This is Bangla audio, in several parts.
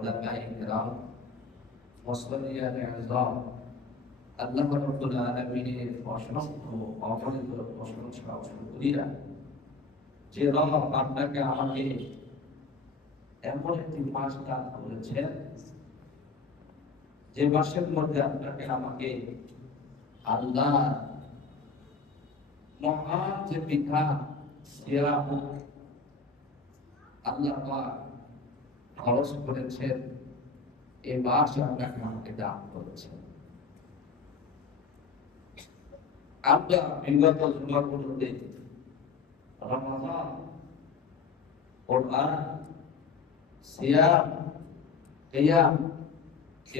উলামায়ে কিরাম, মুসল্লিয়ানে আযম, আল্লাহ রাব্বুল আলামিনের অসংখ্য অগণিত প্রশংসা ও শুকরিয়া যে রব আপনাকে আমাকে এমন একটি মাস দান করেছেন যে মাসের মধ্যে আপনাকে আমাকে আল্লাহ মহান যে বিধান সিয়াম আল্লাহ পাক খরচ করেছেন, এই মাস আপনাকে আমাকে দান করেছেন। আমরা বিগত যুগগুলোতে রমাদান, কোরআন, সিয়াম, কিয়াম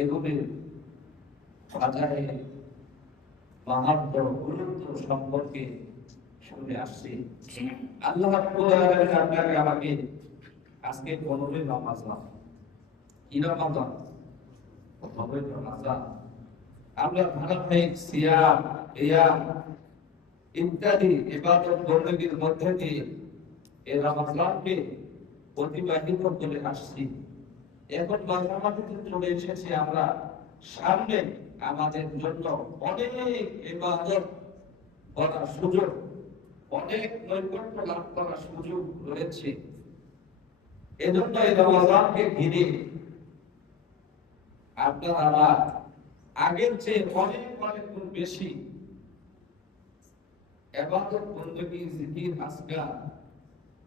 এগুলির বাজারে মাহাত্ম্য গুরুত্ব সম্পর্কে শুনে আসছি। আল্লাহ রাব্বুল আলামিন আপনাকে আমাকে আজকে 15 রমজান, কি রমজান? 15 রমজান আমরা ধারাবাহিক সিয়াম, কিয়াম ইত্যাদি ইবাদত বন্দেগীর মধ্যে দিয়ে এই রমজানকে অতিবাহিত করে আসছি। এখন মাঝামাঝিতে চলে এসেছি আমরা, সামনে আমাদের জন্য অনেক ইবাদত করার সুযোগ, অনেক নৈকট্য লাভ করার সুযোগ রয়েছে। এজন্য এই রমজানকে ঘিরে আপনারা আমার আগের চেয়ে অনেক অনেক গুণ বেশি ইবাদত বন্দেগী, জিকির, আজকার,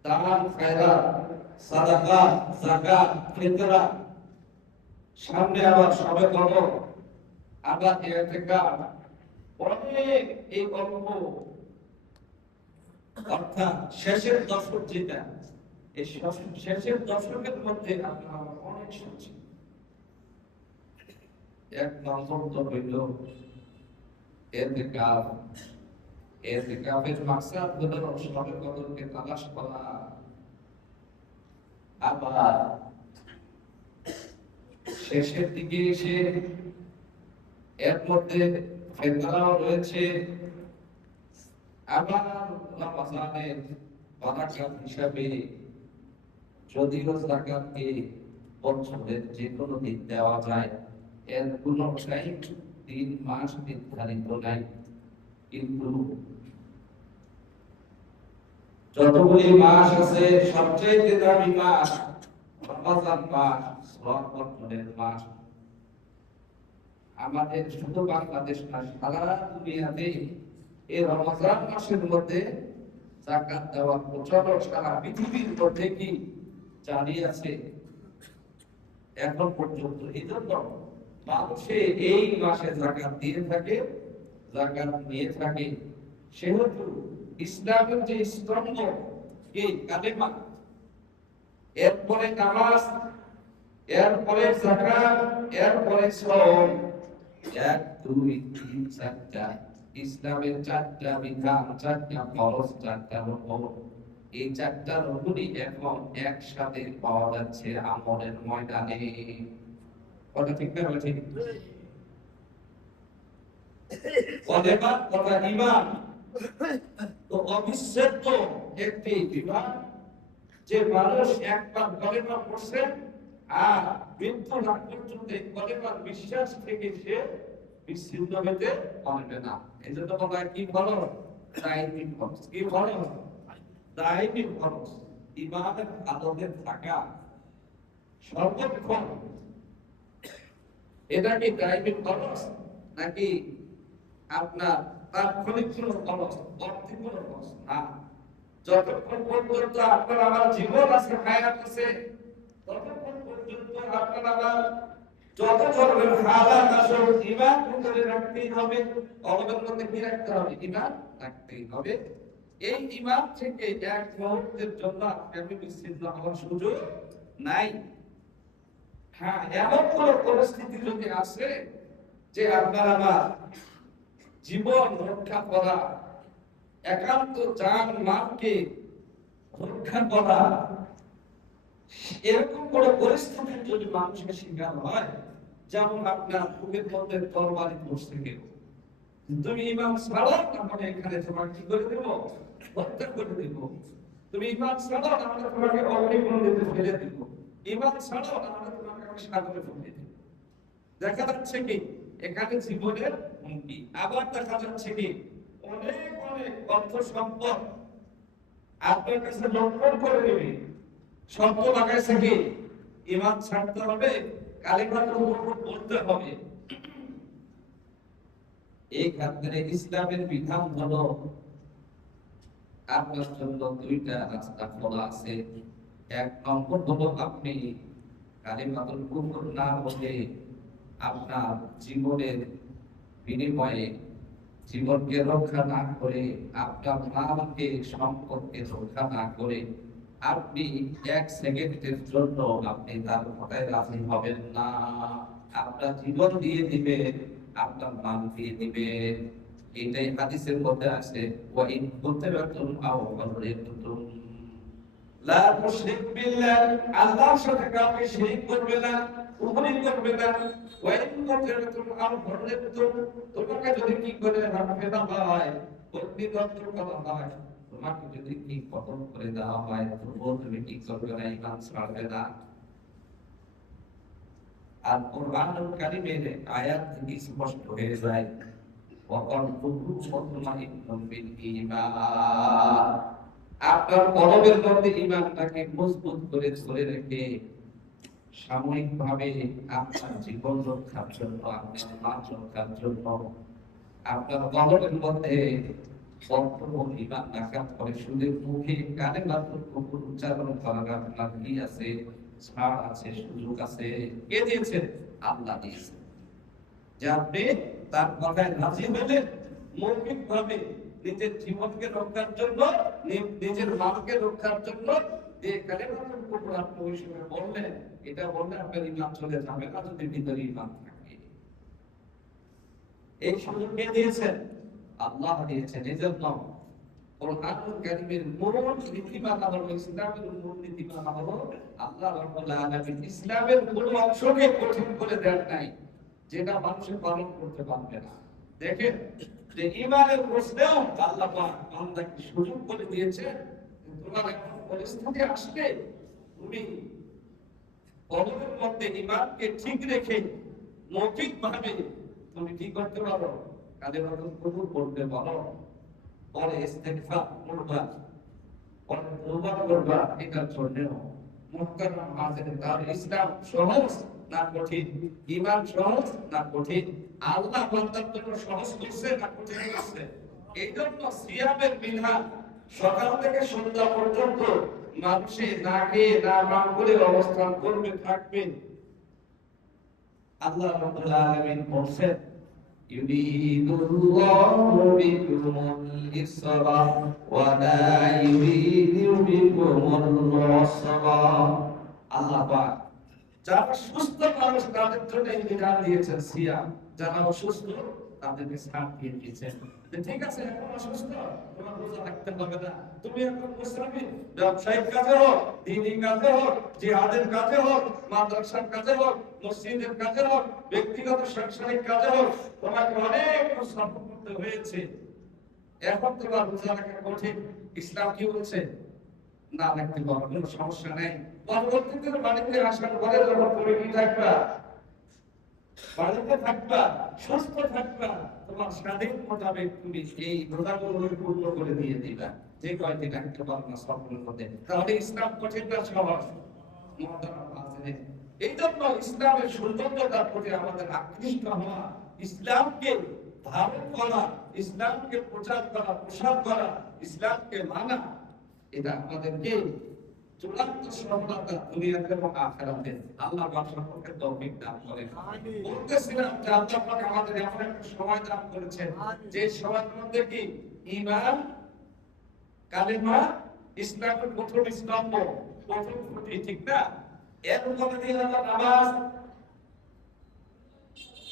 দান, খায়রাত, সাদাকা, যাকাত, ফিতরা, সামনে আবার শবে কদর, আবার ইতিকাফ, অনেক এই অল্প অর্থাৎ শেষের দশক যেটা, এই শেষের দশকের মধ্যে আপনারা অনেক শুনছি। এক নম্বর তো হইল ইতিকাফ। ইতিকাফের মাকসাদ হলো শবে কদরকে তালাশ করা। আবার শেষের দিকে এসে এর মধ্যে ফিতরাও রয়েছে। আবার রমজানের বারাকাত হিসাবে যদিও যাকাতকে বছরের যে কোনো দিন দেওয়া যায়, এর কোনো দিন মাস নির্ধারিত নাই, কিন্তু যতগুলি মাস আছে সবচেয়ে দামি মাস রমজান মাস, রহমতের মাস। আমাদের শুধু বাংলাদেশ না, সারা দুনিয়াতে এই রমজান মাসের মধ্যে যাকাত দেওয়ার প্রচলন সারা পৃথিবীর মধ্যে কি জারি আছে এখন পর্যন্ত। এই জন্য মানুষে এই মাসে যাকাত দিয়ে থাকে, যাকাত নিয়ে থাকে। সেহেতু ইসলামের যে স্তম্ভ কি কালেমা, এরপরে নামাজ, এরপরে যাকাত, এরপরে শ্রম, 1 2 3 4টা ইসলামের 4টা বিধান, 4টা ফরজ, 4টা রুকন। এই 4টা রুকনই এখন একসাথে পাওয়া যাচ্ছে আমলের ময়দানে। কথা ঠিক না? ঠিক। কলেমা কথা ঈমান তো অবিচ্ছেদ্য একটি বিভাগ, যে মানুষ একবার কলেমা পড়ছে আর মৃত্যু না পর্যন্ত কলেমার বিশ্বাস থেকে সে বিচ্ছিন্ন হতে পারবে না। এই জন্য বলা হয় কি ফরজ? দায়িত্ব ফরজ। কি ফরজ? দায়িত্ব ফরজ। ঈমানের আদতে থাকা সর্বক্ষণ, এটা কি দায়িত্ব ফরজ নাকি আপনার তাৎক্ষণিক কোনো ফরজ, অর্থে কোনো ফরজ না? যতক্ষণ পর্যন্ত আপনার আমার জীবন আছে, হায়াত আছে, ততক্ষণ পর্যন্ত আপনার আমার যত ধরনের হালাত আছে ঈমান করে রাখতেই হবে। কলবের মধ্যে কি রাখতে হবে? ঈমান রাখতেই হবে। এই ঈমান থেকে এক মুহূর্তের জন্য আপনি বিচ্ছিন্ন হওয়ার সুযোগ নাই। হ্যাঁ, এমন কোন পরিস্থিতি যদি আসে যে আপনার আমার জীবন রক্ষা করা, একান্ত জান মালকে রক্ষা করা, এরকম কোন পরিস্থিতির যদি মানুষের শিকার হয়, যেমন আপনার বুকের মধ্যে তরবারি বসতে গেল, তুমি ইমাম ছাড়ো তাহলে এখানে তোমাকে কি করে দেব? হত্যা করে দেব। তুমি ইমাম ছাড়ো তাহলে তোমাকে অগ্নিকুণ্ডে ফেলে দেব। ঈমান ছাড়াও আমরা তোমাকে আমি সাগরে ফেলে দেব। দেখা যাচ্ছে কি এখানে জীবনের হুমকি, আবার দেখা যাচ্ছে কি অনেক অনেক অর্থ সম্পদ আপনার কাছে লঙ্ঘন করে দেবে। শর্ত লাগাইছে কি ঈমান ছাড়তে হবে, কালিমাতুল কুফর বলতে হবে। এই ক্ষেত্রে ইসলামের বিধান হলো আপনার জন্য দুইটা রাস্তা খোলা আছে। এক নম্বর হলো আপনি কালিমাতুল কুফর না বলে আপনার জীবনের বিনিময়ে জীবনকে রক্ষা না করে, আপনার মালকে সম্পদকে রক্ষা না করে আপনি এক সেকেন্ডের জন্য আপনি তার কথায় রাজি হবেন না। আপনার জীবন দিয়ে দিবে, আপনার মাল দিয়ে দিবে। এটাই হাদিসের মধ্যে আছে, ওয়া ইন কুনতুম আও ফাররিতুম লা তুশরিক বিল্লাহ, আল্লাহর সাথে কাউকে শিরক করবে না, কুফরি করবে না। ওয়া ইন কুনতুম আও ফাররিতুম, তোমাকে যদি কি করে রাখা হয়, প্রতিদত্ত করা হয়, তোমাকে যদি কি খতম করে দেওয়া হয়, তবুও তুমি কি করবে না, ঈমান ছাড়বে না। আর কুরআনুল কারীমের আয়াত থেকে স্পষ্ট হয়ে যায়, আপনার কলবের মধ্যে ঈমানটাকে মজবুত করে ধরে রেখে সাময়িকভাবে আপনার জীবন রক্ষার জন্য, আপনার মান রক্ষার জন্য আপনার কলবের মধ্যে ঈমান রাখার পরে শুধু মুখে কালিমাতুল কুফর উচ্চারণ করার আপনার কি আছে, ছাড় আছে, সুযোগ আছে। কে দিয়েছেন? আল্লাহ দিয়েছেন। যে আপনি তার কথায় রাজি হলেন, মৌখিকভাবে নিজের জীবনকে রক্ষার জন্য, নিজের মালকে রক্ষার জন্য যে কালিমাতুল কুফর আপনি ওই সময় বললেন, এটা বললে আপনার ঈমান চলে যাবে না যদি ভিতরে ঈমান থাকে। এই সুযোগ কে দিয়েছেন? আল্লাহ দিয়েছেন। এজন্য কুরআনুল কারীমের মূল নীতিমালা হলো, ইসলামের মূল নীতিমালা হলো আল্লাহ রাব্বুল আলামিন ইসলামের মূল অংশকে কঠিন করে দেন নাই যেটা মানুষের পালন করতে পারবে না। দেখেন যে ঈমানের প্রশ্নেও আল্লাহ পাক বান্দাকে সুযোগ করে দিয়েছে, তোমার এখন পরিস্থিতি আসলে তুমি কলবের মধ্যে ঈমানকে ঠিক রেখে মৌখিকভাবে তুমি কি করতে পারো, কালিমাতুল কুফর পড়তে পারো, পরে ইস্তিগফার করবা, পরে তওবা করবা। এটার জন্য মুহতারাম হাজিরিন, তার ইসলাম সহজ না কঠিন? ঈমান সহজ না কঠিন? আল্লাহ বান্দার জন্য সহজ করছে না কঠিন করছে? এই জন্য সিয়ামের বিধান সকাল থেকে সন্ধ্যা পর্যন্ত মানুষে না খেয়ে না পান করে অবস্থান করবে, থাকবেন। আল্লাহ রাব্বুল আলামিন বলেন, ইউরিদুল্লাহু বিকুমুল ইসরা ওয়া লা ইউরিদু বিকুমুল উসরা। আল্লাহ পাক যারা সুস্থ মানুষ তাদের জন্য এই বিধান দিয়েছেন সিয়াম, যারা অসুস্থ তাদেরকে ছাড় দিয়ে দিয়েছেন। ঠিক আছে, এখন অসুস্থ, তোমার রোজা রাখতে হবে না, তুমি এখন মুসলিম, ব্যবসায়িক কাজে হোক, দ্বীনি কাজে হোক, জিহাদের কাজে হোক, মাদ্রাসার কাজে হোক, মসজিদের কাজে হোক, ব্যক্তিগত সাংসারিক কাজে হোক, তোমাকে অনেক শ্রম করতে হয়েছে, এখন তোমার রোজা রাখা কঠিন। ইসলাম কি বলছে? না রাখতে পারো, কোনো সমস্যা নেই। পরবর্তীতে বাড়িতে আসার পরে যখন তুমি কি থাকবা, বাড়িতে থাকবা, সুস্থ থাকবা, তোমার স্বাধীন মোতাবেক তুমি এই রোজাগুলো পূর্ণ করে দিয়ে দিবা, যে কয়দিন রাখতে পারো না সবগুলোর মধ্যে। তাহলে ইসলাম কঠিন না সহজ? এই জন্য ইসলামের সৌন্দর্যতার প্রতি আমাদের আকৃষ্ট হওয়া, ইসলামকে ধারণ করা, ইসলামকে প্রচার করা, প্রসার করা, ইসলামকে মানা, এটা আমাদেরকে চূড়ান্ত সফলতা দুনিয়াতে এবং আখিরাতে আল্লাহ পাক সম্পর্কে তৌফিক দান করেন। বলতেছিলাম যে আল্লাহ পাক আমাদের এমন একটা সময় দান করেছেন যে সময়ের মধ্যে কি ঈমান, কালিমা, ইসলামের প্রথম স্তম্ভ, প্রথম খুঁটি, ঠিক না? এর উপরে দিয়ে হলো নামাজ,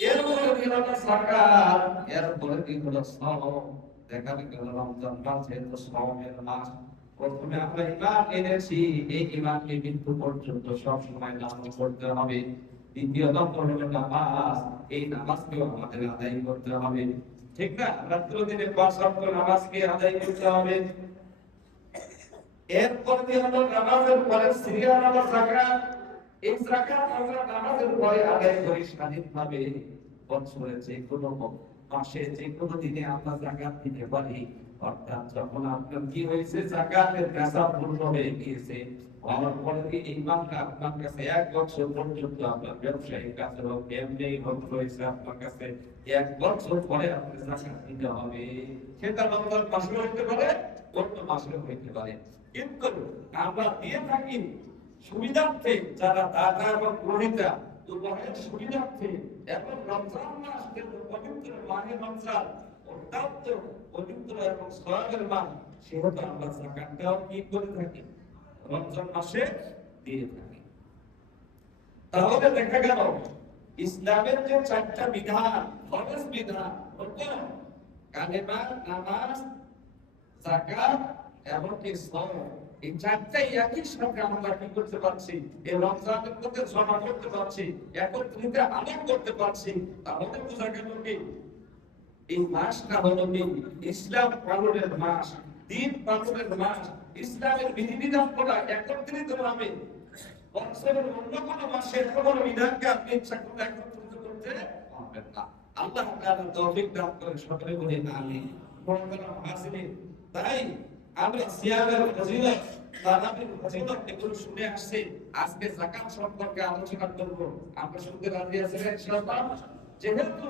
এর উপরে দিয়ে হলো যাকাত, এর উপরে দিয়ে হলো সাওম। দেখা গেল রমজান মাস যেহেতু সাওমের মাস, প্রথমে আমরা ঈমান এনেছি, এই ঈমানকে মৃত্যু পর্যন্ত সব সময় লালন করতে হবে। দ্বিতীয় নম্বর হলো নামাজ, এই নামাজকেও আমাদের আদায় করতে হবে, ঠিক না? রাত্র দিনে 5 ওয়াক্ত নামাজকে আদায় করতে হবে। এরপর হলো নামাজের পরে সিরিয়াল হলো যাকাত, এই যাকাত আমরা নামাজের পরে আদায় করি স্বাধীনভাবে। বছরে যে কোনো মাসে যে কোনো দিনে আমরা যাকাত দিতে পারি। অর্থাৎ যখন আপনার কি হয়েছে, যাকাতের নেশা পূর্ণ হয়ে গিয়েছে, আমার পরে কি এই মানটা আপনার কাছে 1 বছর পর্যন্ত আপনার ব্যবসায়িক কাজের হোক এমনি হোক রয়েছে আপনার কাছে, 1 বছর পরে আপনার যাকাত দিতে হবে। সেটা রমজান মাসে হইতে পারে, অন্য মাসে হইতে পারে। কিন্তু আমরা দিয়ে থাকি সুবিধার্থে, যারা দাতা এবং গ্রহীতা উভয়ের সুবিধার্থে, এবং রমজান মাস কিন্তু পবিত্র মাহে রমজান অত্যন্ত পবিত্র এবং সওয়াবের মাস, সেহেতু আমরা যাকাতটাও কি করে থাকি, রমজান মাসে দিয়ে থাকি। তাহলে দেখা গেল ইসলামের যে 4টা বিধান, ফরজ বিধান হলো কালেমা, নামাজ, যাকাত এবং ইসলাম, এই 4টাই একই সঙ্গে আমরা কি করতে পারছি, এই রমজানের মধ্যে জমা করতে পারছি, একত্রিত আমল করতে পারছি। তাহলে বোঝা গেল কি এই মাসটা হলো কি ইসলাম পালনের মাস, দিন পালনের মাস। ইসলামের বিধিবিধান করা একত্রিত ভাবে বছরের অন্য কোনো মাসের কোনো বিধানকে আপনি ইচ্ছা করলে একত্রিত করতে পারবেন না। আল্লাহ তাআলা তৌফিক দান করে, সকলে বলি আমিন। মুহতারাম হাজিরিন, তাই আমরা সিয়ামের ফজিলত, তারাবির ফজিলত এগুলো শুনে আসছি। আজকে যাকাত সম্পর্কে আলোচনা করব। আমরা শুনতে রাজি আছেন ইনশাআল্লাহ? যেহেতু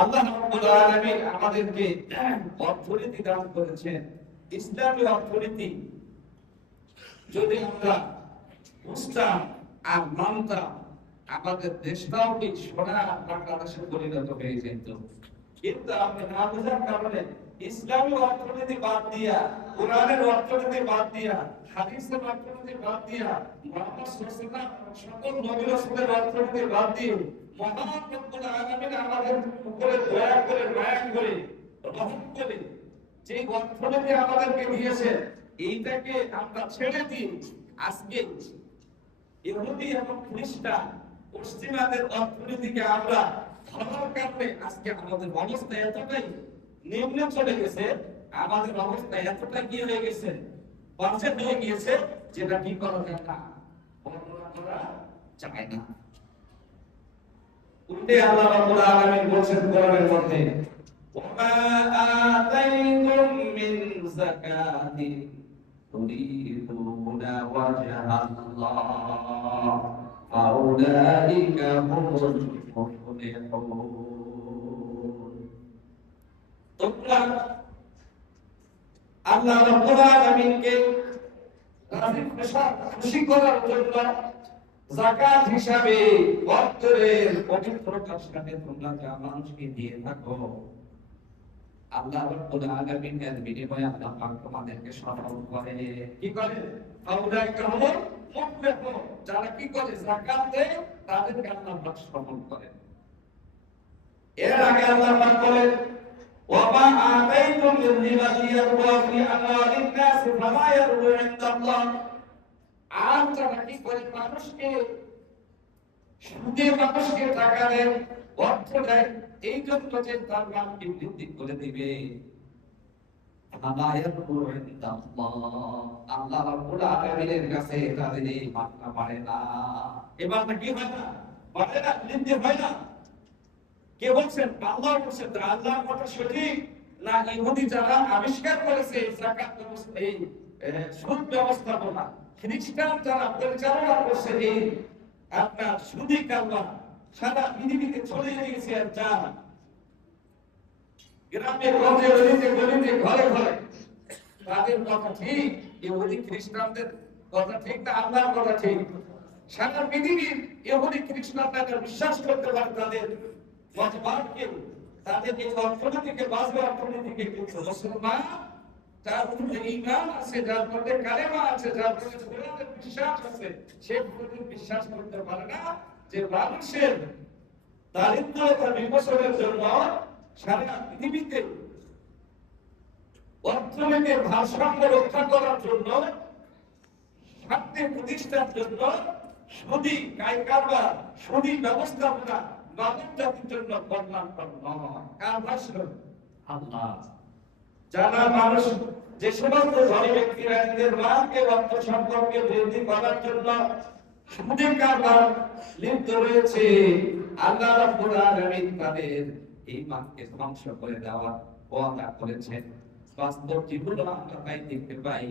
আল্লাহ রাব্বুল আলামিন আমাদেরকে অর্থনীতি দান করেছেন, ইসলামী অর্থনীতি, যদি আমরা বুঝতাম আর মানতাম, আমাদের দেশটাও কি সোনা বাংলাদেশে পরিণত হয়ে যেত। কিন্তু আমরা না বোঝার কারণে ইসলামী অর্থনীতি বাদ দিয়া, কোরআনের অর্থনীতি বাদ দিয়া, হাদিসের অর্থনীতি বাদ দিয়া, মুহাম্মদ সাল্লাল্লাহু আলাইহি ওয়াসাল্লাম সকল নবী রাসূলের অর্থনীতি বাদ দিয়ে মহান রব্বুল আলামিন আমাদের উপরে দয়া করে, মায়া করে, রহম করে যে অর্থনীতি আমাদেরকে দিয়েছে, এইটাকে আমরা ছেড়ে দিই আজকে ইহুদি এবং খ্রিস্টান পশ্চিমাদের অর্থনীতিকে আমরা ধরার কারণে আজকে আমাদের অবস্থা এতটাই নিম্নে চলে গেছে, আমাদের অবস্থা এতটাই কি হয়ে গেছে, বাজে হয়ে গিয়েছে, যেটা কি করা যায় না, বর্ণনা করা যায় না। উল্টে আল্লাহ রাব্বুল আলামিন বলেন কোরআনের মধ্যে, ওয়া আতাইতুম মিন যাকাতিন তুরিদুনা ওয়াজহাল্লাহ ফাউলাইকা হুমুল মুফলিহুন। তোমরা আল্লাহ রাব্বুল আলামিনকে রাজি খুশি করার জন্য যাকাত হিসাবে অর্থের পবিত্রতার সাথে তোমরা যা মানুষকে দিয়ে থাকো, আল্লাহ রাব্বুল আলামিন এর বিনিময়ে আল্লাহ পাক তোমাদেরকে সফল করে। কি করে? ফাউলাইকা হুমুল মুফলিহুন, যারা কি করে যাকাত দেয় তাদেরকে আল্লাহ পাক সফল করে। এর আগে আল্লাহ পাক বলেন, ওয়া মা আতাইতুম মিন রিবা লিয়ারবু ফি আমওয়ালিন নাস ফামা ইয়ারবু ইনদাল্লাহ। আর যারা কি করে মানুষকে সুদে মানুষকে টাকা দেয়, অর্থ দেয়, এই জন্য যে তার নামকে বৃদ্ধি করে দিবে, আল্লাহ রাব্বুল আলামিনের কাছে তাদের এই মাত্রা বাড়ে না। এবার কি হয় না, বাড়ে না, বৃদ্ধি হয় না। কে বলছেন? আল্লাহ বলছেন। আল্লাহর কথা সঠিক না ইহুদি যারা আবিষ্কার করেছে যাকাত ব্যবস্থা, এই সুদ ব্যবস্থাপনা, খ্রিস্টান যারা পরিচালনা করছে এই আপনার সুদী কারবার, সারা পৃথিবীতে ছড়িয়ে দিয়েছে, আর যা গ্রামে গঞ্জে গলিতে গলিতে ঘরে ঘরে, তাদের কথা ঠিক, ইহুদি খ্রিস্টানদের কথা ঠিক না আল্লাহর কথা ঠিক? সারা পৃথিবীর ইহুদি খ্রিস্টানরা বিশ্বাস করতে পারে তাদের মতবাদকে, তাদের এই অর্থনীতিকে, বাজে অর্থনীতিকে, কিন্তু মুসলমান যার মধ্যে ঈমান আছে, যার মধ্যে কালেমা আছে, যার মধ্যে কোরআনের বিশ্বাস আছে, সে কোনদিন বিশ্বাস করতে পারে না যে মানুষের দারিদ্রতা বিমোচনের জন্য, সারা পৃথিবীতে অর্থনীতির ভারসাম্য রক্ষা করার জন্য, শান্তি প্রতিষ্ঠার জন্য সুদী কারবার, সুদী ব্যবস্থাপনা মানব জাতির জন্য কল্যাণকর নয়। কার ভাষ্য? আল্লাহ। যারা মানুষ যে সমস্ত ধনী ব্যক্তিরা নিজের মালকে অর্থ সম্পর্কে বৃদ্ধি করার জন্য সুদে কারবার লিপ্ত রয়েছে, আল্লাহ রাব্বুল আলামিন তাদের এই মালকে ধ্বংস করে দেওয়ার ওয়াদা করেছেন। বাস্তব জীবনে আমরা তাই দেখতে পাই,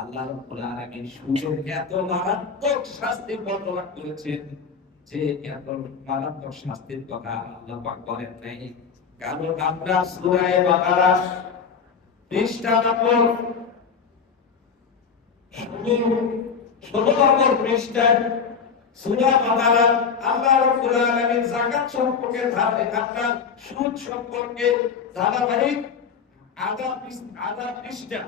আল্লাহ রাব্বুল আলামিন সুদের এত মারাত্মক শাস্তি বর্ণনা করেছেন যে এত মারাত্মক শাস্তির কথা আল্লাহ পাক বলেন নাই। কারণ আমরা সূরা বাকারা পৃষ্ঠা নম্বর 16 নম্বর পৃষ্ঠায় সূরা বাকারা আল্লাহ রাব্বুল আলামিন যাকাত সম্পর্কে আপনার সুদ সম্পর্কে ধারাবাহিক আধা পৃষ্ঠা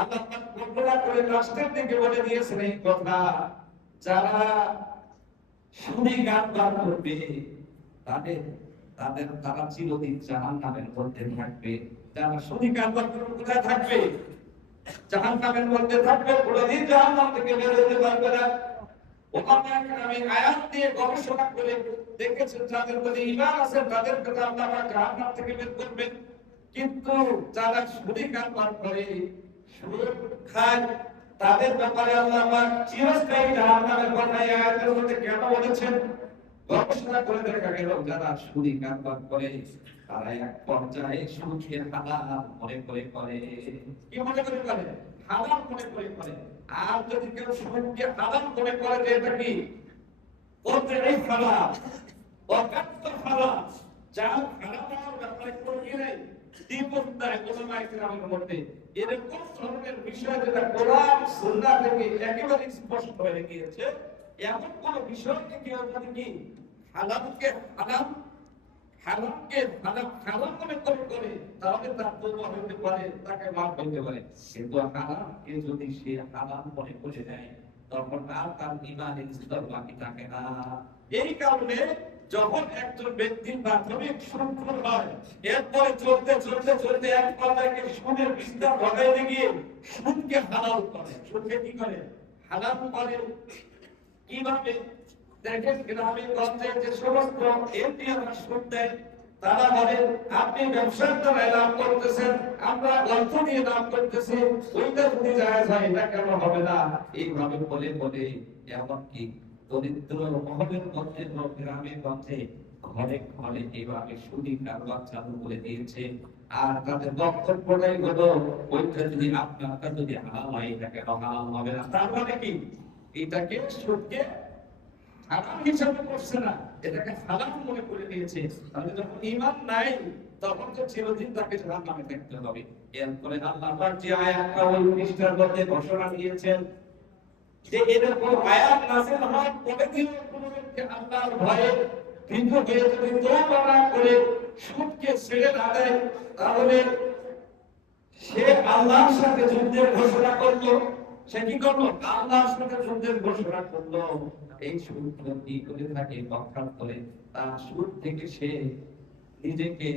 আল্লাহ পাক বর্ণনা করে রাষ্ট্রের দিকে বলে দিয়েছেন এই কথা, যারা সুদী কারবার করবে তারা চিরদিন জাহান্নামের মধ্যে থাকবে। যারা সুদী কারবার করবে কোথায় থাকবে? জাহান্নামের মধ্যে থাকবে, কোনদিন জাহান্নাম থেকে বের হতে পারবে না। ওলামায়ে আয়াত দিয়ে গবেষণা করে দেখেছেন যাদের প্রতি ঈমান আছে তাদের কথা আল্লাহ পাক জাহান্নাম থেকে বের করবেন, কিন্তু যারা সুদী কারবার করে, সুদ খায়, তাদের ব্যাপারে আল্লাহ পাক চিরস্থায়ী জাহান্নামের কথা এই আয়াতের মধ্যে কেন বলেছেন? গবেষণা করে দেখা গেল যারা সুদী কারবার করে তারা এক পর্যায়ে সুদকে হালাল মনে করে কি মনে করে হালাল মনে করে। আর যদি কেউ সুদকে হালাল মনে করে যে এটা কি করতে এই হালাল অকাত্ত হালাল, যা হালাল ব্যাপারে কোনো কি নেই দ্বিমতদায় ওলামায়ে কেরামের মধ্যে এরকম ধরনের বিষয় যেটা কোরআন সুন্নাহ থেকে একেবারে স্পষ্ট হয়ে গিয়েছে, এমন কোন বিষয়কে কেউ যদি কি হালালকে হারাম মনে করে তাহলে তার তওবা হতে পারে, তাকে মাফ হতে পারে। কিন্তু হারামকে যদি সে হালাল মনে করে নেয় তখন আর তার ঈমানের স্তর বাকি থাকে না। এই কারণে যখন একজন ব্যক্তি প্রাথমিক সুদখোর হয়, এরপরে চলতে এক পর্যায়ে সুদের বিস্তার ঘটাইতে গিয়ে সুদকে হালাল করে। সুদকে কি করে? হালাল করে। কিভাবে? দেখেন গ্রামে গঞ্জে যে সমস্ত এমপিরা সুদ দেয়, তারা বলে আপনি ব্যবসার দ্বারা লাভ করতেছেন, আমরা অর্থ দিয়ে লাভ করতেছি, ওইটা যদি জায়েজ হয় এটা কেন হবে না? এইভাবে বলে এমনকি দরিদ্র মহলের মধ্যে গ্রামে গঞ্জে ঘরে ঘরে এইভাবে সুদী কারবার চালু করে দিয়েছে। আর তাদের বক্তব্যটাই হলো ওইটা যদি আপনারটা যদি হালাল হয় এটা কেন হালাল হবে না? তার মানে কি? এটাকে সুদকে হারাম হিসাবে করছে না, এটাকে হারাম মনে করে নিয়েছে। তাহলে যখন ঈমান নাই তখন তো চিরদিন তাকে জাহান্নামে থাকতে হবে। এরপরে আল্লাহ পাক যে আয়াতটা ওই পৃষ্ঠার মধ্যে ঘোষণা দিয়েছেন যে এরকম আয়াত নাযিল হওয়ার পরে দিন কোন ব্যক্তি আল্লাহর ভয়ে ভীত হয়ে যদি তওবা না করে সুদকে ছেড়ে না দেয়, তাহলে সে আল্লাহর সাথে যুদ্ধের ঘোষণা করলো। সে কি করলো? আল্লাহর সাথে যুদ্ধের ঘোষণা করলো। এই সুদ কি করে থাকে বখার করে তার সুদ থেকে সে নিজেকে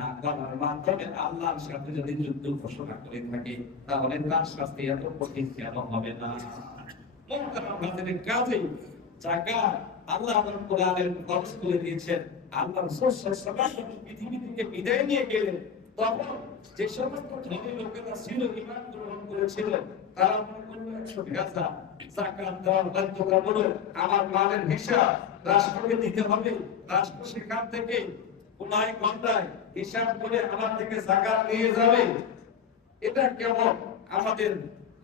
না করার মাধ্যমে আল্লাহর সাথে যদি যুদ্ধ ঘোষণা করে থাকে, তাহলে তার শাস্তি এত কঠিন কেন হবে না? আমাদের কাজে যাকাত আল্লাহ রাব্বুল আলামিন ফরজ করে দিয়েছেন। আল্লাহ রাসূল সাল্লাল্লাহু আলাইহি ওয়াসাল্লাম পৃথিবী থেকে বিদায় নিয়ে গেলেন, তখন যে সমস্ত ধনী লোকেরা ছিল, ঈমান গ্রহণ করেছিল, তারা মনে করলো 100 টাকা যাকাত দেওয়ার বাধ্যতা হলো, আমার মালের হিসাব রাষ্ট্রকে দিতে হবে, রাষ্ট্র সেখান থেকে কোনায় ঘন্টায় হিসাব করে আমার থেকে যাকাত নিয়ে যাবে। এটা কেমন? আমাদের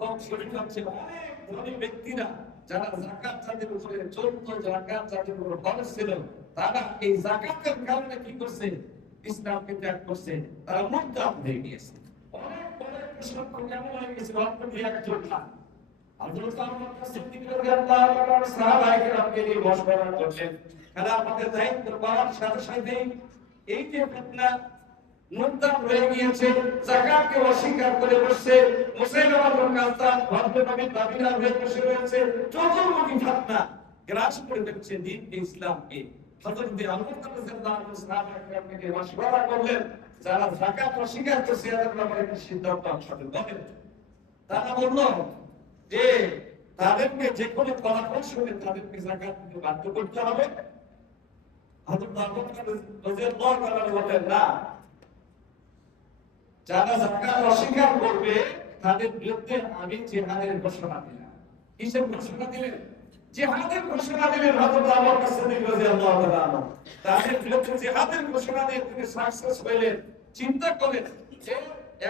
কম শরীর হচ্ছে অনেক ধনী ব্যক্তিরা যারা যাকাত যাদের উপরে চলতো, যাকাত যাদের উপর ফরজ ছিল, তারা এই যাকাতের কারণে কি করছে? ইসলামকে ত্যাগ করছে, তারা মুরতাদ হয়ে গিয়েছে। অনেক বড় সংখ্যা কেমন হয়ে গেছে? অল্প দুই একজন না। হযরত আবু বকর সিদ্দিক রাদিয়াল্লাহু আনহু সাহাবায়ে কেরামকে নিয়ে মশওয়ারা করলেন, খেলাফতের দায়িত্ব পাওয়ার সাথে সাথে এই যে ফিতনা মুরতাদ হয়ে গিয়েছে, যাকাতকে অস্বীকার করে বসছে, মুসাইলামার কাযযাব ভণ্ড নবীর দাবিদার হয়ে বসে রয়েছে, চতুর্মুখী ফিতনা গ্রাস করে ফেলছে দ্বীন ইসলামকে। হযরত আবু বকর রাদিয়াল্লাহু আনহু সাহাবায়ে কেরামকে নিয়ে মশওয়ারা করলেন, যারা যাকাত অস্বীকার করছে এদের ব্যাপারে কি সিদ্ধান্ত আপনারা বলেন? তারা বলল যে তাদেরকে যে কোনো কলাকৌশলে তাদেরকে যাকাত দিতে বাধ্য করতে হবে। হযরত আবু বকর রাদিয়াল্লাহু আনহু বলেন, না, যারা যাকাত অস্বীকার করবে তাদের বিরুদ্ধে আমি জিহাদের ঘোষণা দিলাম। কিসের ঘোষণা দিলেন? জিহাদের ঘোষণা দিলেন হযরত আবু বকর সিদ্দিক রাদিয়াল্লাহু তাআলা আনহু। তাদের বিরুদ্ধে জিহাদের ঘোষণা দিয়ে তিনি সাকসেস হইলেন। চিন্তা করেন যে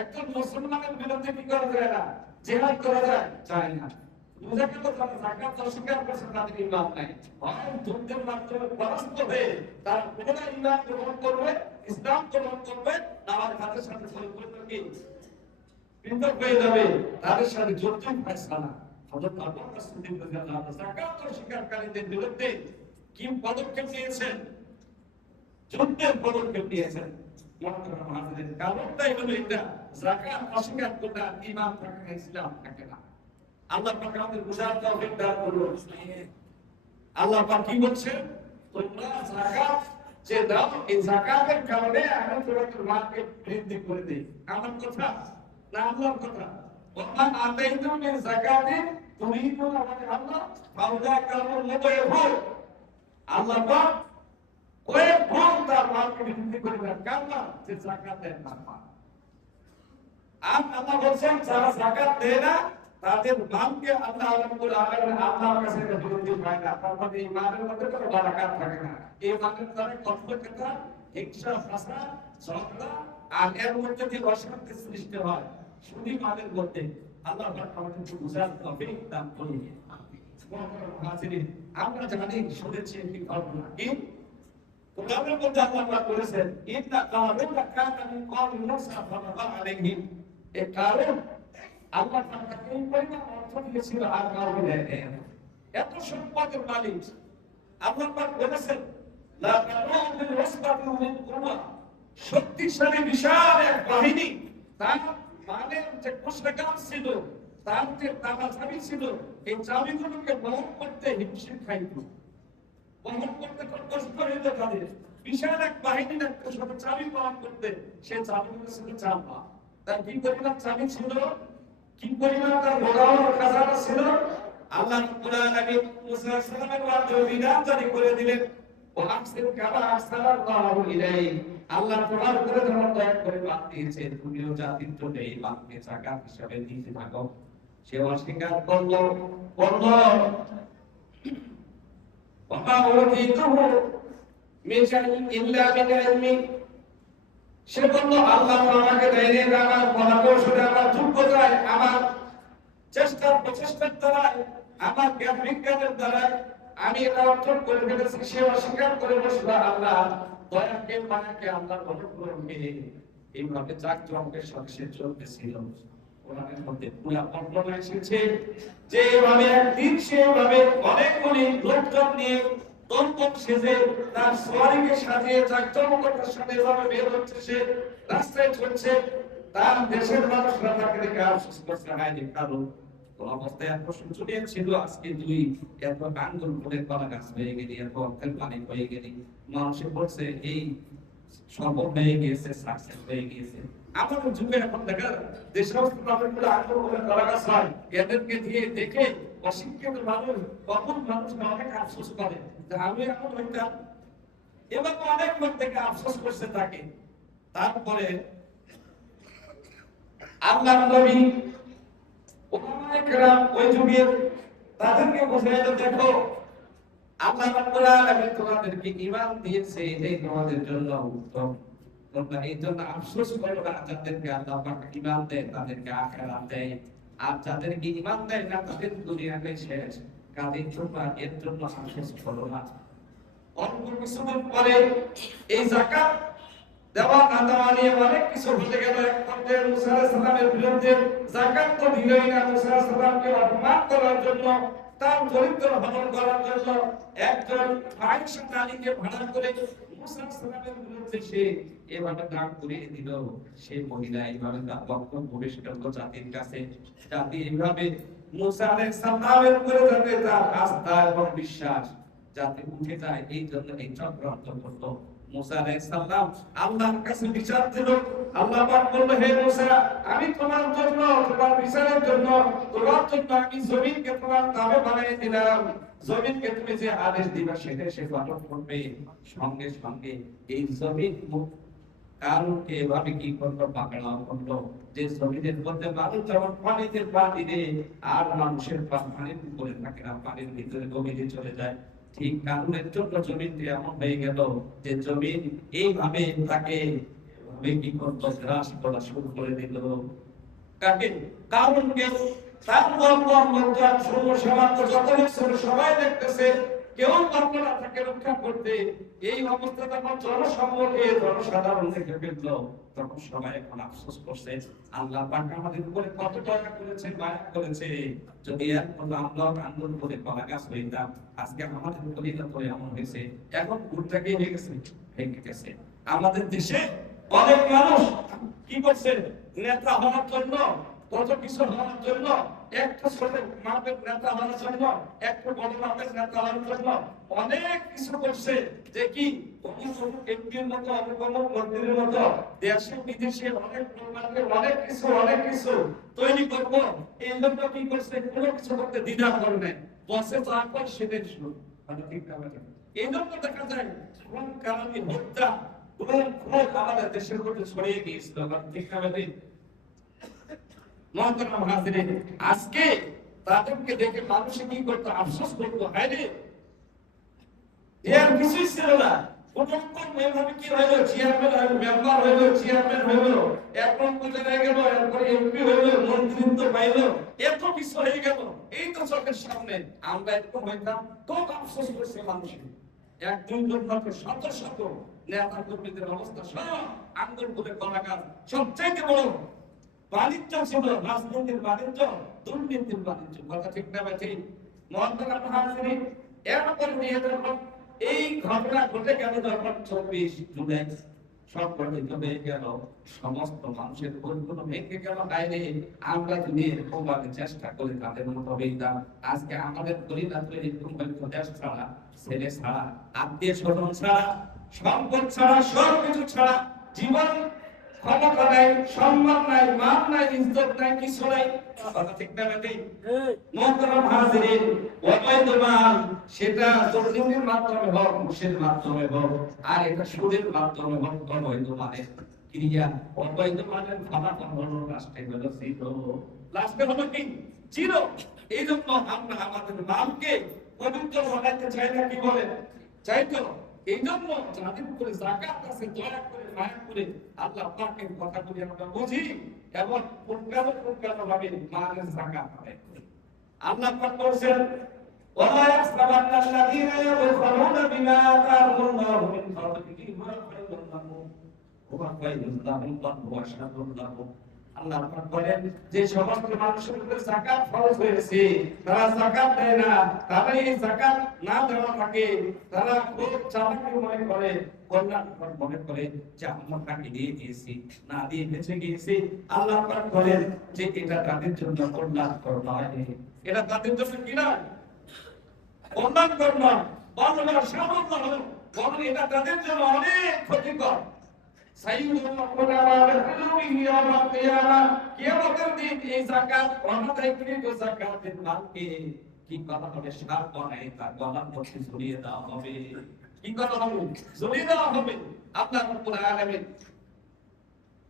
একজন মুসলমানের বিরুদ্ধে কি করা যায় না, জিহাদ করা যায় না। বুঝা গেল তারা যাকাত অস্বীকার করছে, তাদের ঈমান নাই। হয় যুদ্ধের মাধ্যমে পরাস্ত হয়ে তারা পুনরায় ঈমান গ্রহণ করবে, ইসলাম গ্রহণ করবে, আমার তাদের সাথে পরিপূর্ণ কি পৃথক হয়ে যাবে, তাদের সাথে যুদ্ধের ফয়সালা। হযরত আবু বকর সিদ্দিক রাদিয়াল্লাহু আনহু যাকাত অস্বীকারীদের বিরুদ্ধে কি পদক্ষেপ নিয়েছেন? যুদ্ধের পদক্ষেপ নিয়েছেন। মুহতারাম হাজিরিন, কারণটাই হলো এটা, যাকাত অস্বীকার করলে ঈমান থাকে না, ইসলাম থাকে না। আল্লাহ পাক আমাদের বুঝার তৌফিক দান করুন। আল্লাহ পাক কি বলছেন? তোমরা যাকাত যে দাও, এই যাকাতের কারণে আমি তোমাদের মালকে বৃদ্ধি করে দেই। আমার কথা না আল্লাহর কথা? ওয়া আতাইতুম মিন যাকাতিন তুরিদুনা ওয়াজহ আল্লাহ ফাউযাকাহুল মুতাইয়্যিবুন। আল্লাহ পাক কয়েক গুণ তার মালকে বৃদ্ধি করে দেন। কার মাল? যে যাকাত দেন তার মাল। আর আল্লাহ বলছেন যারা যাকাত দেয় না তাদের মালকে আল্লাহ রাব্বুল আলামিন আল্লাহর কাছে বৃদ্ধি পায় না। তার মানে ঈমানের মধ্যে কোনো বারাকাত থাকে না। এই ঈমানের দ্বারা কঠোরতা, হিংসা, ফাসাদ, ঝগড়া আর এর মধ্যে যে অশান্তি সৃষ্টি হয় শুধু মালের মধ্যে। আল্লাহ পাক আমাদেরকে বুঝার তৌফিক দান করুন। হাজিরিন, আমরা জানি শুনেছি একটি ঘটনা কি কোরআনের মধ্যে আল্লাহ পাক বলেছেন ইন্না কারুনা কানা মিন কওমি মূসা ফাবাগা আলাইহিম। এই কারণ আল্লাহ তাআলা এই পরিমাণ অর্থ দিয়েছিল আর কাউকে দেন। এত সম্পদের মালিক আল্লাহ পাক বলেছেন লা তানুউ বিল ওয়াসবাতি মিন কুওয়া। শক্তিশালী বিশাল এক বাহিনী, তার মানের যে কোষাগার ছিল, তার যে তালা চাবি ছিল, এই চাবিগুলোকে বহন করতে হিমশিম খাইত। বহন করতে খুব কষ্ট হইত তাদের। বিশাল এক বাহিনীর একটা সাথে চাবি বহন করতে, সে চাবিগুলো ছিল চাপা। তার কি পরিমাণ চাবি ছিল, কি পরিমাণ তার গোলাম খাজানা ছিল। আল্লাহ রাব্বুল আলামিন মুসা আলাইহিস সালামের মাধ্যমে বিধান জারি করে দিলেন, ওয়া আকসির কামা আরসালাল্লাহু ইলাইহি। আল্লাহ তোমার উপরে যখন দয়া করে বাদ দিয়েছে, তুমিও জাতির জন্য এই বাদকে যাকাত হিসাবে দিতে থাকো। সে অস্বীকার করলো ওয়া উতিতুহু মিন শাইইন ইল্লা বিল ইলমি। সে বলল আল্লাহ আমাকে দেয়নি, আমার কলাকৌশলে, আমার যোগ্যতায়, আমার প্রচেষ্টার দ্বারাই, আমার জ্ঞান বিজ্ঞানের দ্বারাই আমি এটা অর্জন করে ফেলেছি। সে অস্বীকার করে বসলো আল্লাহ দয়াকে মায়াকে আল্লাহর অনুগ্রহকে এইভাবে জাঁকজমকের সাথে সে চলতেছিল। কোরআনের মধ্যে পুরা বর্ণনা এসেছে যে এইভাবে একদিন সেভাবে অনেকগুলি লোকজন নিয়ে তন্ত্র সেজে তার সওয়ারিকে সাজিয়ে জাঁকজমকতার সাথে এভাবে বের হচ্ছে, সে রাস্তায় চলছে। তার দেশের মানুষরা তাকে দেখে আফসোস করছে, হায় রে কারণ অবস্থায় এত শোচনীয় ছিল, আজকে তুই এত আঙ্গুল ফুলের কলা গাছ হয়ে গেলি, এত অর্থের পানি হয়ে গেলি। মানুষে বলছে এই সফল হয়ে গিয়েছে, সাকসেস হয়ে গিয়েছে। আমাদের যুগে এখন দেখা যে সমস্ত মানুষগুলো আঙ্গুল ফুলের কলা গাছ হয়, এদেরকে দিয়ে দেখে অশিক্ষিত মানুষ, কখন মানুষ অনেক আফসোস করে যে আমি এমন হইতাম। এবার অনেক লোক থেকে আফসোস করছে তাকে। তারপরে আল্লাহর নবী ওলামায়ে কেরাম ওই যুগের তাদেরকে বুঝাইলো, দেখো আল্লাহ রাব্বুল আলামিন তোমাদেরকে ঈমান দিয়েছে, এটাই তোমাদের জন্য উত্তম। তোমরা এই জন্য আফসোস করো না, যাদেরকে আল্লাহ পাক ঈমান দেয় তাদেরকে আখিরাত দেয়, আর যাদেরকে ঈমান দেয় না তাদের দুনিয়াতে শেষ। কাজেই তোমরা এর জন্য আফসোস করো না। অল্প কিছুদিন পরে এই যাকাত দেওয়া না দেওয়া নিয়ে অনেক কিছু ঘটে গেল। এক পর্যায়ে মুসা আলাইহিস সালামের বিরুদ্ধে যাকাত তো দিলই না, মুসা আলাইহিস সালামকে অপমান করার জন্য, তার চরিত্র হনন করার জন্য একজন ফাহিশা নারীকে ভাড়া করে মুসা আলাইহিস সালামের বিরুদ্ধে সে এভাবে ডাক করিয়ে দিল। সেই মহিলা এইভাবে তার বক্তব্য প্রবেশ করলো জাতির কাছে। জাতি এইভাবে মুসা আলাইহিস সালামের উপরে যাতে তার আস্থা এবং বিশ্বাস যাতে উঠে যায়, এই জন্য এই চক্রান্ত করলো। মুসা আলাইহিস সালাম আল্লাহর কাছে বিচার দিল। আল্লাহ পাক বলল, হে মুসা, আমি তোমার জন্য, তোমার বিচারের জন্য, তোমার জন্য আমি জমিনকে তোমার তাবে বানিয়ে দিলাম। জমিনকে তুমি যে আদেশ দিবা সেটা সে পালন করবে। সঙ্গে সঙ্গে এই জমিন কারণকে এভাবে কি করলো, পাকড়াও করলো যে জমিনের মধ্যে মানুষ যেমন পানিতে পা দিলে আর মানুষের পা পানির উপরে থাকে না, পানির ভিতরে গভীরে চলে যায়, ঠিক কারণের জন্য জমিনটি এমন হয়ে গেল যে জমিন এইভাবে তাকে এভাবে কি করতো, গ্রাস করা শুরু করে দিল। কাকে? কারণকে। তারপর লোকজন সর্বসমাপ্ত যত লোক সবাই দেখতেছে, কেউ পারলো না তাকে রক্ষা করতে। এই অবস্থা যখন জনসমূহে জনসাধারণ দেখে ফেললো, তখন সবাই এখন আফসোস করছে, আল্লাহ পাক আমাদের উপরে কত দয়া করেছে, মায়া করেছে। যদি এরপর আমরা আন্দোলন করে কলা গাছ হইতাম, আজকে আমাদের উপরে এমন হয়েছে। এখন ভুলটা কি হয়ে গেছে? ভেঙে গেছে। আমাদের দেশে অনেক মানুষ কি করছে, নেতা হওয়ার জন্য, কত কিছু হওয়ার জন্য, একটা ছোট মাপের নেতা হওয়ার জন্য, একটা বড় মাপের নেতা হওয়ার জন্য অনেক কিছু করছে। যে কি এমপির মতো, অনেক মন্ত্রীর মতো দেশে বিদেশে অনেক প্রকারের অনেক কিছু তৈরি করব। এই জন্য কি করছে, কোনো কিছু করতে দ্বিধা করে নাই, বসে যা করে সেটাই শুরু। মানে ঠিক না? এই জন্য দেখা যায় কোন কারণে হত্যা, কোন আমাদের দেশের মধ্যে ছড়িয়ে গিয়েছিল। ঠিক না? মহতরম হাজিরিন, আজকে তাদেরকে দেখে মানুষে কি করতো, আফসোস করতো, হায় রে এর কিছুই ছিল না। কোনরকম এভাবে কি হইলো, চেয়ারম্যান হইলো, মেম্বার হইলো, চেয়ারম্যান হইলো, এখন বুঝে হয়ে গেল, এরপরে এমপি হইলো, মন্ত্রিত্ব পাইলো, এত কিছু হয়ে গেল এই তো চোখের সামনে। আমরা এরকম হইতাম তো আফসোস করছে মানুষের। এক দুইজন মাত্র শত শত নেতা কর্মীদের অবস্থা সব আন্দোলন করে কলাকার। সবচাইতে বড় বাণিজ্য ছিল রাজনীতির বাণিজ্য, দুর্নীতির বাণিজ্য। কথা ঠিক না? ঠিক। মহতরম হাজিরিন, এরপর নিয়ে যখন এই ঘটনা ঘটে গেল, যখন 24 জুলাই সংগঠিত হয়ে গেল, সমস্ত মানুষের ভুলগুলো ভেঙে গেল। বাইরে আমরা যদি এরকম ভাবে চেষ্টা করে তাদের মতো হইতাম, আজকে আমাদের পরিবার এরকম দেশ ছাড়া, ছেলে ছাড়া, আত্মীয় স্বজন ছাড়া, সম্পদ ছাড়া, সবকিছু ছাড়া, জীবন ক্ষমতা নাই, সম্মান নাই, মান নাই, ইজ্জত নাই, কিছু নাই। কথা ঠিক না? ঠিক। মহতরম হাজিরিন, অবৈধ মাল সেটা দুর্নীতির মাধ্যমে হোক, ঘুষের মাধ্যমে হোক, আর এটা সুদের মাধ্যমে হোক, অবৈধ মানের ক্রিয়া, অবৈধ মানের ফলাফল হলো রাষ্ট্রে হলো জিরো। লাস্টে হলো কি? জিরো। এই জন্য আমরা আমাদের মালকে পবিত্র বানাইতে চাই না, কি বলে? চাই তো। এই জন্য যাদের উপরে যাকাত আছে, দয়া করে, মায়া করে আল্লাহ পাকের কথাগুলি আমরা বুঝি এবং ভাবে মালের যাকাত আদায় করি। আল্লাহ পাক বলেছেন, ওয়ালা ইয়াহসাবান্নাল্লাযীনা ইয়াবখালুনা বিমা আতাহুমুল্লাহু মিন ফাদলিহি হুয়া খায়রুল লাহুম ওয়া খায়রুল লাহুম ওয়া শাররুল লাহুম। আল্লাহ পাক বলেন, যে সমস্ত মানুষের উপরে যাকাত ফরজ হয়েছে তারা যাকাত দেয় না, তারা এই যাকাত না দেওয়া থাকে, তারা খুব চালাকি মনে করে, কল্যাণ মনে করে যে আমরা তাকে দিয়ে দিয়েছি, না দিয়ে বেঁচে গিয়েছি। আল্লাহ পাক বলেন যে এটা তাদের জন্য কল্যাণকর নয়, এটা তাদের জন্য কি নয়? কল্যাণকর নয়, বরং শাররুল লাহুম, বরং এটা তাদের জন্য অনেক ক্ষতিকর। কিয়ামতের দিন এই যাকাত অনাদায়কৃত যাকাতের মালকে কি করা হবে? সার বানায় তার গলার মধ্যে ঝুলিয়ে দেওয়া হবে। কি করা হবে? ঝুলিয়ে দেওয়া হবে। আল্লাহ রাব্বুল আলামিন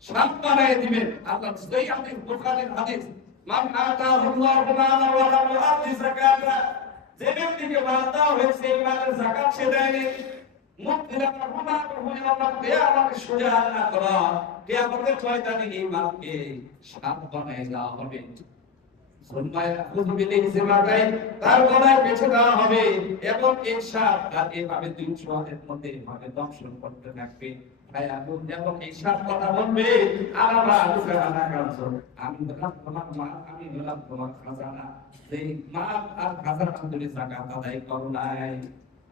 সার বানায় দিবেন। আল্লাহ সহিহ হাদিস, বুখারীর হাদিস, মান আতাহুল্লাহু মালা ওয়া লাম ইউআতি যাকাতা, যে ব্যক্তিকে মাল দেওয়া হয়েছে এই মালের যাকাত সে দেয়নি, কিয়ামতের ময়দানে এই মালকে সাপ বানায় দেওয়া হবে, তার গলায় বেঁধে দেওয়া হবে এবং এই সাপ তার এভাবে 200 হাতের মধ্যে এভাবে দংশন করতে থাকবে। এবং এই সাপ কথা বলবে, আমি হলাম তোমার মা, আমি হলাম তোমার খাজানা, সেই মা আর খাজানা তুমি যাকাত আদায় করো নাই।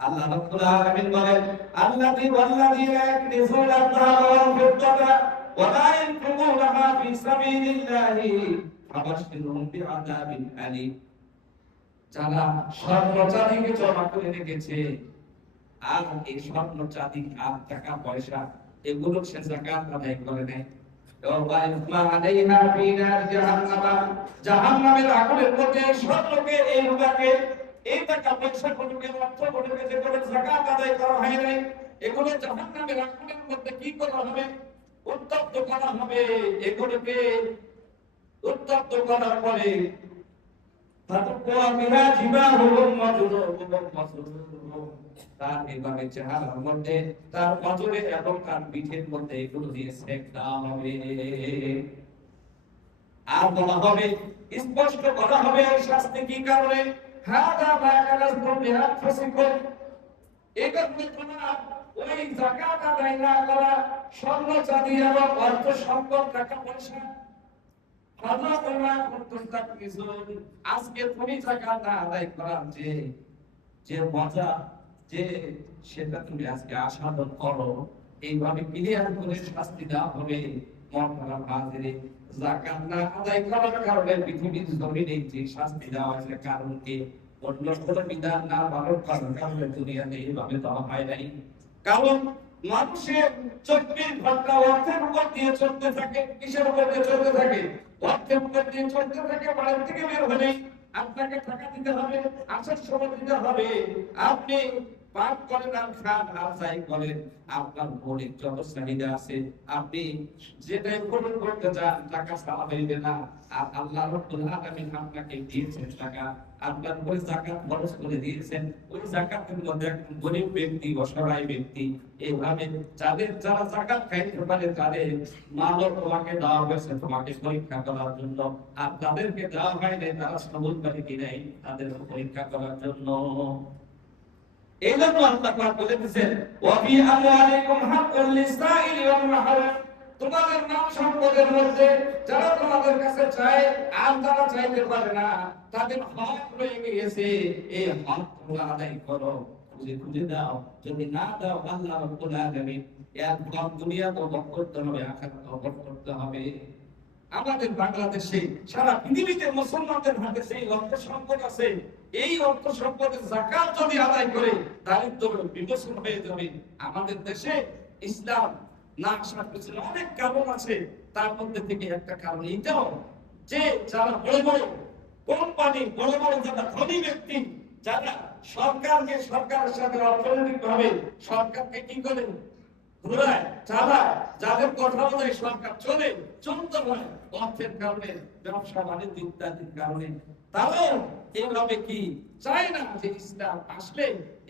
আল্লাহ রাব্বুল আলামিন বলেন, ওয়াল্লাযীনা ইয়াকনিজুনা আয-যাহাবা ওয়াল ফিদ্দাতা ওয়া লা ইউনফিকুনাহা ফী সাবিলিল্লাহি ফাবাশশিরহুম বিআযাবিন আলীম। যারা স্বর্ণ চাঁদিকে জমা করে রেখেছে, আর এই স্বর্ণ চাঁদি আর টাকা পয়সা এগুলো সে যাকাত আদায় করে নেয়, জাহান্নামের আগুনের মধ্যে স্বর্ণকে, এই রূপাকে, এই টাকা পয়সা গুলোকে, অর্থ গুলোকে যেগুলো যাকাত আদায় করা হয় নাই, এগুলো জাহান্নামের আগুনের মধ্যে কি করা হবে? উত্তপ্ত করা হবে। এগুলোকে উত্তপ্ত করার পরে তার এভাবে চেহারার মধ্যে, তার পাঁজরে এবং তার পিঠের মধ্যে এগুলো দিয়ে সেক দেওয়া হবে। আর বলা হবে, স্পষ্ট করা হবে এই শাস্তি কি কারণে। হাদা মা কালাসতুম বিআনফুসিকুম, এটার ঘটনা ওই যাকাত আদায় না করা, স্বর্ণ চাঁদি এবং অর্থ সম্পদ টাকা পয়সা, আজকে তুমি যাকাত আদায় করার যে মজা, যে সেটা তুমি আজকে আস্বাদন করো, এইভাবে ক্লিয়ার করে শাস্তি দেওয়া হবে। মহতারাম হাজিরিন, যাকাত না আদায় করার কারণে পৃথিবীর জমিনে যে শাস্তি দেওয়া হয়েছে, কারণ কি অন্য কোনো বিধান না পালন করার কারণে দুনিয়াতে এইভাবে দেওয়া হয় নাই। কারণ মানুষের 24 ঘন্টা অর্থের উপর দিয়ে চলতে থাকে। কিসের উপর দিয়ে চলতে থাকে? অর্থের উপর দিয়ে চলতে থাকে। বাড়ি থেকে বের হলে আপনাকে টাকা দিতে হবে, আসার সময় দিতে হবে। আপনি পাপ করেন আর খান আর যাই করেন, আপনার মৌলিক যত চাহিদা আছে আপনি যেটাই পূরণ করতে চান, টাকা ছাড়া হইবে না। আর আল্লাহ রাব্বুল আলামিন আপনাকে দিয়েছেন টাকা, আপনার উপরে যাকাত খরচ করে দিয়েছেন। ওই যাকাতের মধ্যে একজন গরিব ব্যক্তি, অসহায় ব্যক্তি, এইভাবে যারা যাকাত খাইতে পারে তাদের মালও তোমাকে দেওয়া হয়েছে তোমাকে পরীক্ষা করার জন্য। আর তাদেরকে দেওয়া হয় নাই, তারা সবল পারে কি নাই, তাদের পরীক্ষা করার জন্য। এই জন্য আল্লাহ পাক বলে দিয়েছেন, ওয়া ফি আমওয়ালিকুম হাক্কুল লিসাইলি ওয়াল মাহরুম, তোমাদের নাম সম্পদের মধ্যে যারা তোমাদের কাছে চায় আর যারা চাইতে পারে না, তাদের হক রয়ে গিয়েছে, এই হক তোমরা আদায় করো, খুঁজে খুঁজে দাও। যদি না দাও, আল্লাহ রাব্বুল আলামিন এর ফল দুনিয়াতে ভোগ করতে হবে, আখিরাতে ভোগ করতে হবে। আমাদের বাংলাদেশে, সারা পৃথিবীতে মুসলমানদের হাতে সেই অর্থ সম্পদ আছে। এই অর্থ সম্পদের যাকাত যদি আদায় করে, দারিদ্র বিমোচন হয়ে যাবে। আমাদের দেশে ইসলাম না আসার পিছনে অনেক কারণ আছে, তার মধ্যে থেকে একটা কারণ এটাও যে যারা বড় বড় কোম্পানি, বড় বড় যারা ধনী ব্যক্তি, যারা সরকারের সাথে অর্থনৈতিক ভাবে সরকারকে কি করে ঘুরায় চালায়, যাদের কথা অনুযায়ী সরকার চলতে হয় অর্থের কারণে, ব্যবসা বাণিজ্য ইত্যাদির কারণে, তারাও এইভাবে কি চায় না যে ইসলাম আসলে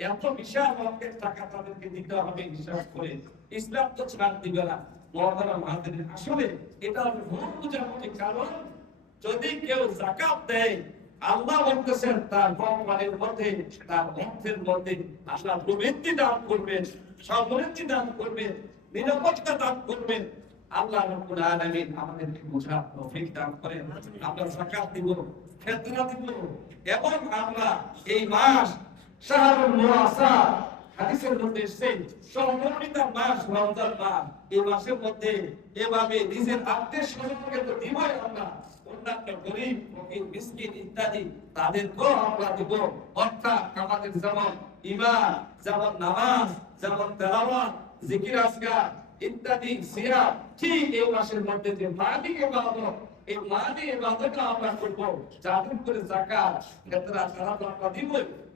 এত বিশাল অঙ্কের টাকা তাদেরকে দিতে হবে হিসাব করে। ইসলাম তো ছাড় দিবে না। মহতারাম হাজিরিন, আসলে এটা ভুল বোঝাবুঝি। কারণ যদি কেউ যাকাত দেয়, আল্লাহ বলতেছেন তার সম্মানের মধ্যে, তার অর্থের মধ্যে আল্লাহ প্রবৃত্তি দান করবেন, সমৃদ্ধি দান করবেন, নিরাপত্তা দান করবেন। আল্লাহ রাব্বুল আলামিন আমাদেরকে বোঝার তৌফিক দান করেন। আমরা যাকাত দিব, ফিতরা দিব, এবং আমরা এই মাস শাহরুল মুআসা, হাদিসের মধ্যে এসেছে সম্মানিত মাস রমজান মাস, এই মাসের মধ্যে এভাবে নিজের আত্মীয় স্বজনকে তো দিবই, আমরা অন্যান্য গরিব ফকির মিসকিন ইত্যাদি তাদেরকেও আমরা দিব। অর্থাৎ আমাদের যেমন ঈমান, যেমন নামাজ, যেমন তেলাওয়াত, জিকির আজকার ইত্যাদি সিয়াম, ঠিক এই মাসের মধ্যে যে মানি ইবাদত, এই মানি ইবাদতটা আমরা করব। যাদের উপরে যাকাত ফিতরা ছাড়া আমরা দিব।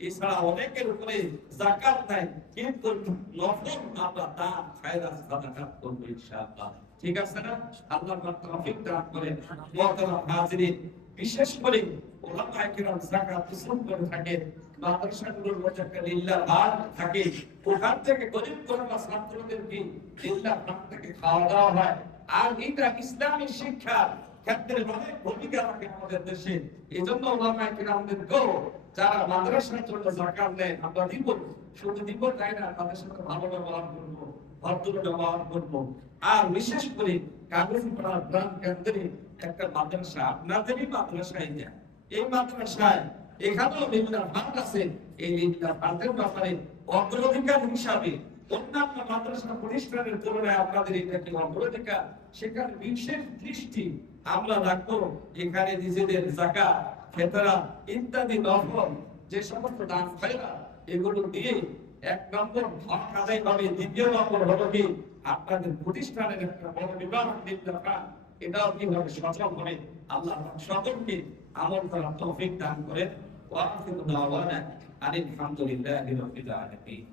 এছাড়া অনেকের উপরে যাকাত নাই, কিন্তু নফল আমরা দান খায়রাত সাদাকাত করব ইনশাআল্লাহ। ঠিক আছে না? আল্লাহ পাক তৌফিক দান করেন। মুহতারাম হাজিরিন, বিশেষ করে ওলামায়ে কিরাম যাকাত উসুল করে থাকে, মাদ্রাসাগুলোর মধ্যে একটা লিল্লাহ ভাগ থাকে, ওখান থেকে গরিব গরিব ছাত্রদেরকে লিল্লাহ ভাগ থেকে খাওয়া দাওয়া হয়। আর এটা ইসলামী শিক্ষার ক্ষেত্রে অনেক ভূমিকা রাখে আমাদের দেশে। এই জন্য ওলামায়ে কিরামদেরকেও যারা মাদ্রাসার জন্য যাকাত নেয় আমরা দিব। শুধু দিব তাই না, তাদের সাথে ভালো ব্যবহার করবো, ভদ্র ব্যবহার করবো। আর বিশেষ করে কাগজপাড়া গ্রাম কেন্দ্রে একটা মাদ্রাসা, আপনাদেরই মাদ্রাসায় যায়, এই মাদ্রাসায় এখানেও বিভিন্ন ভাগ আছে। এই বিভিন্ন ভাগের ব্যাপারে অগ্রাধিকার হিসাবে অন্যান্য মাদ্রাসা প্রতিষ্ঠানের তুলনায় আপনাদের এটা কি অগ্রাধিকার, সেখানে বিশেষ দৃষ্টি আমরা রাখবো। এখানে নিজেদের যাকাত, ফিতরা ইত্যাদি নফল যে সমস্ত দান খায়রাত, এগুলো দিয়ে এক নম্বর হক আদায় হবে। দ্বিতীয় নম্বর হলো কি, আপনাদের প্রতিষ্ঠানের একটা বড় বিভাগ নির্ধারণ, এটাও কিভাবে সচল হবে। আল্লাহ সকলকে আমল করার তৌফিক দান করেন। ওয়া আখিরু দাওয়ানা আনিল হামদুলিল্লাহি রাব্বিল আলামিন।